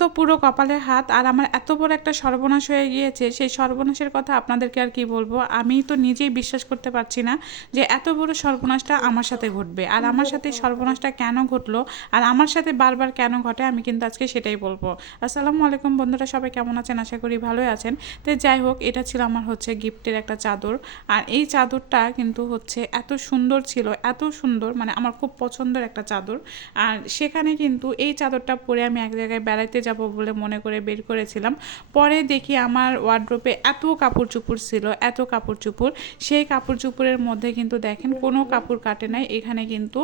তো পুরো কপালে হাত আর আমার এত বড় একটা সর্বনাশ হয়ে গিয়েছে, সেই সর্বনাশের কথা আপনাদেরকে আর কি বলব? আমি তো নিজেই বিশ্বাস করতে পারছি না যে এত বড় সর্বনাশটা আমার সাথে ঘটবে। আর আমার সাথে সর্বনাশটা কেন ঘটলো আর আমার সাথে বারবার কেন ঘটে, আমি কিন্তু আজকে সেটাই বলব। আসসালামু আলাইকুম বন্ধুরা, সবাই কেমন আছেন? আশা করি ভালোই আছেন। তো যাই হোক, এটা ছিল আমার হচ্ছে গিফটের একটা চাদর। আর এই চাদরটা কিন্তু হচ্ছে এত সুন্দর ছিল, এত সুন্দর মানে আমার খুব পছন্দের একটা চাদর। আর সেখানে কিন্তু এই চাদরটা পরে আমি এক জায়গায় বেড়াইতে যাব বলে মনে করে বের করেছিলাম। পরে দেখি আমার ওয়ার্ড্রোপে এত কাপড় চুপুর ছিল, এত কাপড় চুপুর সেই কাপড় চুপুরের মধ্যে কিন্তু দেখেন কোনো কাপড় কাটে নাই। এখানে কিন্তু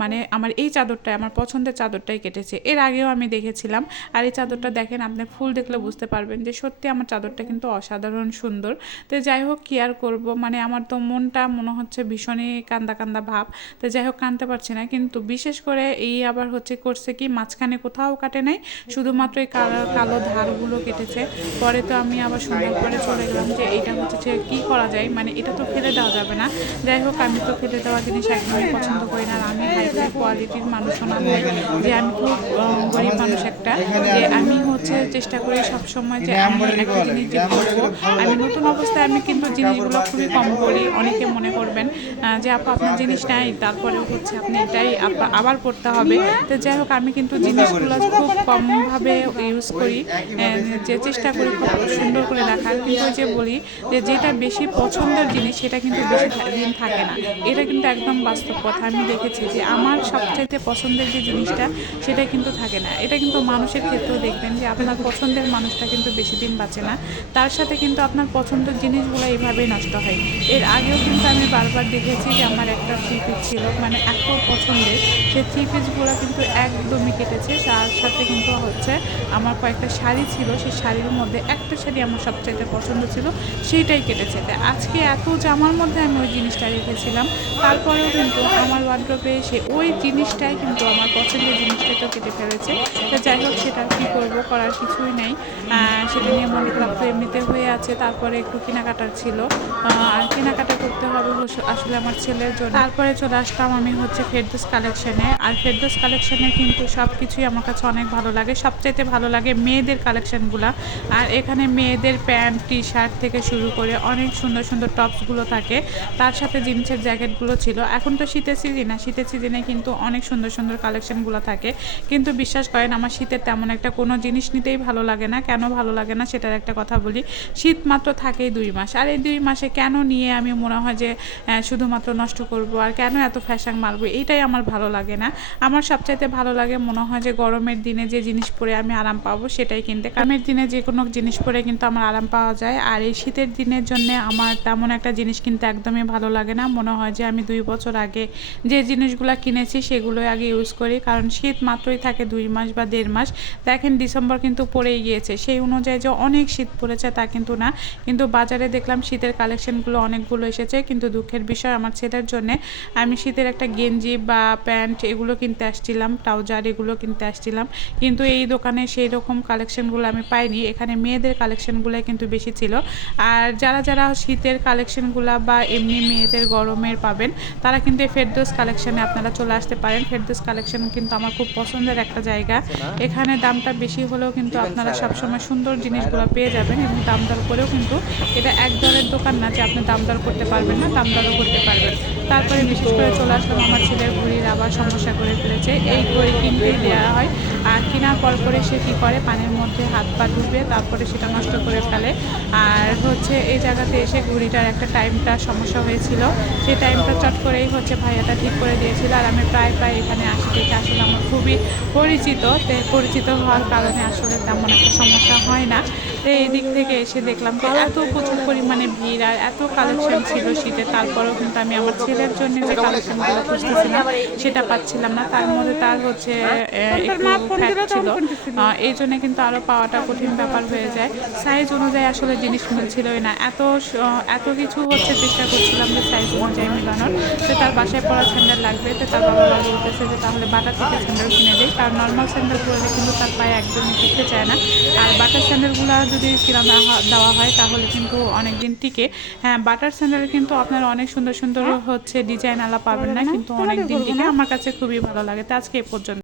মানে আমার এই চাদরটা আমার পছন্দের চাদরটাই কেটেছে। এর আগেও আমি দেখেছিলাম। আর এই চাদরটা দেখেন, আপনি ফুল দেখলে বুঝতে পারবেন যে সত্যি আমার চাদরটা কিন্তু অসাধারণ সুন্দর। তো যাই হোক, কি আর করব? মানে আমার তো মনটা মনে হচ্ছে ভীষণই কান্দা কান্দা ভাব। তো যাই হোক, কানতে পারছি না। কিন্তু বিশেষ করে এই আবার হচ্ছে করছে কি, মাঝখানে কোথাও কাটে নাই। শুধুমাত্র এই কালো ধারগুলো কেটেছে। পরে তো আমি আবার সুন্দর করে চলে গেলাম যে এইটা হচ্ছে কী করা যায়? মানে এটা তো ফেলে দেওয়া যাবে না। যাই হোক, আমি তো ফেলে দেওয়া জিনিস একদমই পছন্দ করি না। আর আমি হাই কোয়ালিটির মানুষও না যে আমি খুব গরিব মানুষ একটা, যে আমি হচ্ছে চেষ্টা করি সবসময় যে আমি একটা জিনিস যে করব আমি নতুন অবস্থায় আমি কিন্তু জিনিসগুলো খুবই কম করি। অনেকে মনে করবেন যে আপা আপনার জিনিস নাই, তারপরেও হচ্ছে আপনি এটাই আবা- আবার করতে হবে। তো যাই হোক, আমি কিন্তু জিনিসগুলো খুব কমভাবে ইউজ করি যে চেষ্টা করি খুব সুন্দর করে রাখার। কিন্তু যে বলি যে যেটা বেশি পছন্দের জিনিস সেটা কিন্তু বেশি দিন থাকে না। এটা কিন্তু একদম বাস্তব কথা। আমি দেখেছি যে আমার সবচাইতে পছন্দের যে জিনিসটা সেটা কিন্তু থাকে না। এটা কিন্তু মানুষের ক্ষেত্রেও দেখবেন যে আপনার পছন্দের মানুষটা কিন্তু বেশি দিন বাঁচে না। তার সাথে কিন্তু আপনার পছন্দের জিনিসগুলো এইভাবেই নষ্ট হয়। এর আগেও কিন্তু আমি বারবার দেখেছি যে আমার একটা থ্রি পিস ছিল মানে এত পছন্দের। সে থ্রি পিসগুলো কিন্তু একদমই কেটেছে। তার সাথে কিন্তু হচ্ছে আমার কয়েকটা শাড়ি ছিল, সেই শাড়ির মধ্যে একটা শাড়ি আমার সবচাইতে পছন্দ ছিল, সেইটাই কেটেছে। তাই আজকে এত জামার মধ্যে আমি ওই জিনিসটা রেখেছিলাম। তারপরেও কিন্তু আমার ওয়ার্ড্রোপে এসে ওই জিনিসটাই কিন্তু আমার পছন্দের জিনিসটাই তো কেটে ফেলেছে। তো যাই হোক, সেটা কী করব, করার কিছুই নেই। সেটা নিয়ে মন খারাপ এমনিতে হয়ে আছে, তারপরে একটু কেনাকাটার ছিল। আর কেনাকাটা করতে হবে আসলে আমার ছেলের জন্য। তারপরে চলে আসলাম আমি হচ্ছে ফেরদোস কালেকশনে আর ফেরদোস কালেকশনে কিন্তু সব কিছুই আমার কাছে অনেক ভালো লাগে। সবচাইতে ভালো লাগে মেয়েদের কালেকশনগুলো আর এখানে মেয়েদের প্যান্ট টি শার্ট থেকে শুরু করে অনেক সুন্দর সুন্দর টপসগুলো থাকে। তার সাথে জিন্সের জ্যাকেটগুলো ছিল। এখন তো শীতের সিজন না শীতের সিজনে কিন্তু অনেক সুন্দর সুন্দর কালেকশনগুলো থাকে। কিন্তু বিশ্বাস করেন, আমার শীতের তেমন একটা কোনো জিনিস নিতেই ভালো লাগে না। কেন ভালো লাগে না সেটার একটা কথা বলি। শীত মাত্র থাকেই দুই মাস। আর এই দুই মাসে কেন নিয়ে আমি মনে হয় যে শুধুমাত্র নষ্ট করব? আর কেন এত ফ্যাশন মারবো? এইটাই আমার ভালো লাগে না। আমার সবচাইতে ভালো লাগে মনে হয় যে, গরমের দিনে যে জিনিস পরে আমি আরাম পাবো সেটাই কিনতে। গরমের দিনে যে কোনো জিনিস পরে কিন্তু আমার আরাম পাওয়া যায়। আর এই শীতের দিনের জন্য আমার তেমন একটা জিনিস কিনতে একদমই ভালো লাগে না। মনে হয় যে আমি দুই বছর আগে যে জিনিসগুলো কিনেছি সেগুলোই আগে ইউজ করি। কারণ শীত মাত্রই থাকে দুই মাস বা দেড় মাস। দেখেন ডিসেম্বর কিন্তু পড়েই গিয়েছে। সেই অনুযায়ী যে অনেক শীত পড়েছে তা কিন্তু না। কিন্তু বাজারে দেখলাম শীতের কালেকশনগুলো অনেকগুলো এসেছে। কিন্তু দুঃখের বিষয় আমার ছেলের জন্য আমি শীতের একটা গেঞ্জি বা প্যান্ট এগুলো কিনতে আসছিলাম, ট্রাউজার এগুলো কিনতে আসছিলাম। কিন্তু এই দোকানে সেই রকম কালেকশনগুলো আমি পাইনি। এখানে মেয়েদের কালেকশনগুলো কিন্তু বেশি ছিল। আর যারা যারা শীতের কালেকশনগুলো বা এমনি মেয়েদের গরমের পাবেন তারা কিন্তু এই ফেরদোস কালেকশনে আপনারা চলে আসতে পারেন। ফেরদোস কালেকশন কিন্তু আমার খুব পছন্দের একটা জায়গা। এখানে দামটা বেশি হলেও কিন্তু আপনারা সবসময় সুন্দর জিনিসগুলো পেয়ে যাবেন এবং দাম দর করেও কিন্তু এটা এক দরের দোকান না যে আপনি দাম দর করতে পারবেন না দাম দরও করতে পারবেন তারপরে বিশেষ করে চলে আসলাম আমার ছেলের ঘড়ির আবার সমস্যা করে ফেলেছে। এই ঘড়ি কিনতেই দেওয়া হয়। আর কেনার পর করে সে কী করে? পানির মধ্যে হাত পা ডুবে তারপরে সেটা নষ্ট করে ফেলে। আর হচ্ছে এই জায়গাতে এসে ঘড়িটার একটা টাইমটা সমস্যা হয়েছিল। সেই টাইমটা চট করেই হচ্ছে ভাইয়াটা ঠিক করে দিয়েছিল। আর আমি প্রায় প্রায় এখানে আসি দেখে আসলে আমার খুবই পরিচিত। পরিচিত হওয়ার কারণে আসলে তেমন একটা সমস্যা হয় না। এই দিক থেকে এসে দেখলাম যে এত প্রচুর পরিমাণে ভিড় আর এত কালেকশন ছিল শীতে। তারপরেও কিন্তু আমি আমার ছেলের জন্য যে কালেকশনগুলো খুঁজতেছিলাম সেটা পাচ্ছিলাম না। তার মধ্যে তার হচ্ছে একটু ফ্যাট ছিল। এই জন্য কিন্তু আরও পাওয়াটা কঠিন ব্যাপার হয়ে যায়। সাইজ অনুযায়ী আসলে জিনিস মিলছিলই না। এত এত কিছু হচ্ছে চেষ্টা করছিলাম যে সাইজ অনুযায়ী মেলানোর। তো তার বাসায় পড়া স্যান্ডেল লাগবে তো তার বাবা মা বলতেছে যে তাহলে বাটা থেকে স্যান্ডেল কিনে দিই। কারণ নর্মাল স্যান্ডেল পরলে কিন্তু তার পায়ে একদমই টিকতে চায় না। আর বাটার স্যান্ডেলগুলো যদি কিনা দেওয়া হয়- দেওয়া হয় তাহলে কিন্তু অনেক দিন টিকে। হ্যাঁ বাটার স্যান্ডেল কিন্তু আপনার অনেক সুন্দর সুন্দর হচ্ছে ডিজাইন আলা পাবেন না কিন্তু অনেক দিন টিকে। আমার কাছে খুবই ভালো লাগে। তো আজকে এ পর্যন্ত।